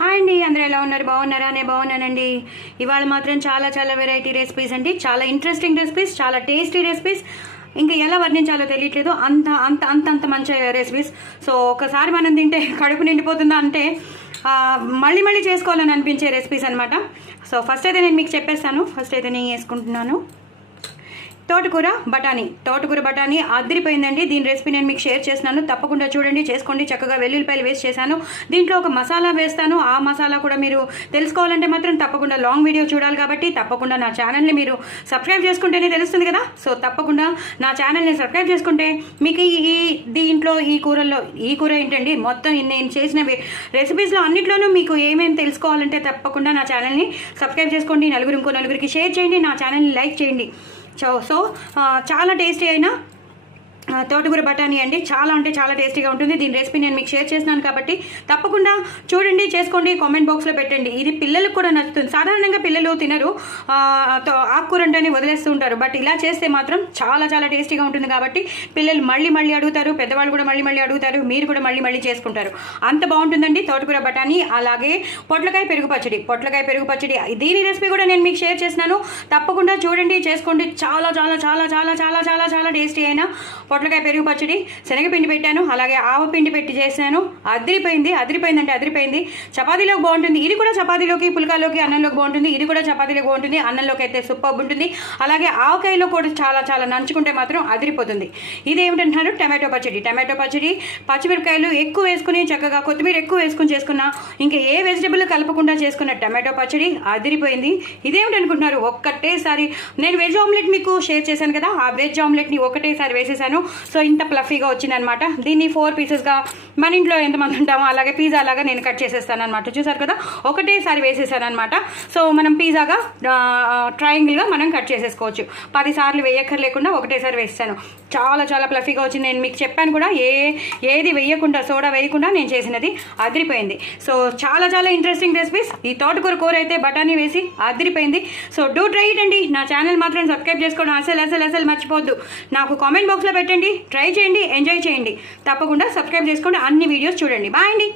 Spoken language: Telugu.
హాయ్ అండి, అందరూ ఎలా ఉన్నారు? బాగున్నారా? నేను బాగున్నానండి. ఇవాళ మాత్రం చాలా చాలా వెరైటీ రెసిపీస్ అండి, చాలా ఇంట్రెస్టింగ్ రెసిపీస్, చాలా టేస్టీ రెసిపీస్. ఇంకా ఎలా వర్ణించాలో తెలియట్లేదు, అంత అంత అంత అంత మంచి రెసిపీస్. సో ఒకసారి మనం తింటే కడుపు నిండిపోతుందా అంటే మళ్ళీ మళ్ళీ చేసుకోవాలని అనిపించే రెసిపీస్ అనమాట. సో ఫస్ట్ అయితే నేను మీకు చెప్పేస్తాను. ఫస్ట్ అయితే నేను వేసుకుంటున్నాను తోటకూర బఠానీ అదిరిపోయిందండి. దీని రెసిపీ నేను మీకు షేర్ చేస్తున్నాను, తప్పకుండా చూడండి, చేసుకోండి. చక్కగా వెల్లుల్లిపాయలు వేస్ట్ చేశాను. దీంట్లో ఒక మసాలా వేస్తాను, ఆ మసాలా కూడా మీరు తెలుసుకోవాలంటే మాత్రం తప్పకుండా లాంగ్ వీడియో చూడాలి. కాబట్టి తప్పకుండా నా ఛానల్ని మీరు సబ్స్క్రైబ్ చేసుకుంటేనే తెలుస్తుంది కదా. సో తప్పకుండా నా ఛానల్ని సబ్స్క్రైబ్ చేసుకుంటే మీకు దీంట్లో ఈ కూర ఏంటండి, మొత్తం నేను చేసిన రెసిపీస్లో అన్నిట్లోనూ మీకు ఏమేమి తెలుసుకోవాలంటే తప్పకుండా నా ఛానల్ని సబ్స్క్రైబ్ చేసుకోండి. ఇంకో నలుగురికి షేర్ చేయండి, నా ఛానల్ని లైక్ చేయండి. సో చాలా టేస్టీ అయినా తోటకూర బఠానీ అండి, చాలా అంటే చాలా టేస్టీగా ఉంటుంది. దీని రెసిపీ నేను మీకు షేర్ చేస్తున్నాను కాబట్టి తప్పకుండా చూడండి, చేసుకోండి, కామెంట్ బాక్స్లో పెట్టండి. ఇది పిల్లలకు కూడా నచ్చుతుంది. సాధారణంగా పిల్లలు తినరు, ఆకుకూర అంటేనే వదిలేస్తూ ఉంటారు. బట్ ఇలా చేస్తే మాత్రం చాలా చాలా టేస్టీగా ఉంటుంది. కాబట్టి పిల్లలు మళ్ళీ మళ్ళీ అడుగుతారు, పెద్దవాళ్ళు కూడా మళ్ళీ మళ్ళీ అడుగుతారు, మీరు కూడా మళ్ళీ మళ్ళీ చేసుకుంటారు. అంత బాగుంటుందండి తోటకూర బఠానీ. అలాగే పొట్లకాయ పెరుగు పచ్చడి దీని రెసిపీ కూడా నేను మీకు షేర్ చేస్తున్నాను. తప్పకుండా చూడండి, చేసుకోండి. చాలా చాలా చాలా చాలా చాలా చాలా చాలా టేస్టీ అయినా పొట్లకాయ పెరుగు పచ్చడి. శనగపిండి పెట్టాను, అలాగే ఆవపిండి పెట్టి చేశాను. అదిరిపోయింది. చపాతీలోకి బాగుంటుంది. ఇది కూడా చపాతీలోకి, పుల్కాలోకి, అన్నంలోకి బాగుంటుంది. ఇది కూడా చపాతీలోకి బాగుంటుంది, అన్నంలోకి అయితే సూపర్ ఉంటుంది. అలాగే ఆవకాయలో కూడా చాలా చాలా నంచుకుంటే మాత్రం అదిరిపోతుంది. ఇది ఏమిటంటున్నారు, టమాటో పచ్చడి. పచ్చిమిరపకాయలు ఎక్కువ వేసుకుని, చక్కగా కొత్తిమీర ఎక్కువ వేసుకుని చేసుకున్న, ఇంకా ఏ వెజిటబుల్ కలపకుండా చేసుకున్న టమాటో పచ్చడి అదిరిపోయింది. ఇదేమిటనుకుంటున్నారు, ఒక్కటేసారి నేను వెజ్ ఆమ్లెట్ మీకు షేర్ చేశాను కదా, ఆ వెజ్ ఆమ్లెట్ని ఒకటేసారి వేసేసాను. సో ఇంత ప్లఫీగా వచ్చిందనమాట. దీన్ని 4 పీసెస్గా మన ఇంట్లో ఎంతమంది ఉంటామో అలాగే పిజ్జా లాగా నేను కట్ చేసేస్తాను అనమాట. చూసారు కదా, ఒకటేసారి వేసేసాను అనమాట. సో మనం పిజ్జాగా ట్రయాంగిల్గా మనం కట్ చేసేసుకోవచ్చు. 10 సార్లు వేయక్కర్లేకుండా ఒకటేసారి వేస్తాను. చాలా చాలా ప్లఫీగా వచ్చింది. నేను మీకు చెప్పాను కూడా, ఏది వేయకుండా, సోడా వేయకుండా నేను చేసినది. అదిరిపోయింది. సో చాలా చాలా ఇంట్రెస్టింగ్ రెసిపీస్. ఈ తోటకూర అయితే బఠానీ వేసి అదిరిపోయింది. సో డూ ట్రై ఇట్ అండి. నా ఛానల్ మాత్రం సబ్స్క్రైబ్ చేసుకోవడం అసలు మర్చిపోద్దు. నాకు కామెంట్ బాక్స్లో పెట్టండి, ట్రై చేయండి, ఎంజాయ్ చేయండి. తప్పకుండా సబ్స్క్రైబ్ చేసుకోండి, అన్ని వీడియోస్ చూడండి. బాయ్ అండి.